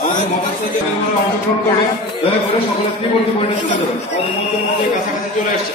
আমাদের মতার সাথে আমরা অংশগ্রহণ করবে দয়া করে সকলে তীব্রতা পরিণত চলে যাবে আমাদের মধ্যে কাছাকাছি চলে আসছে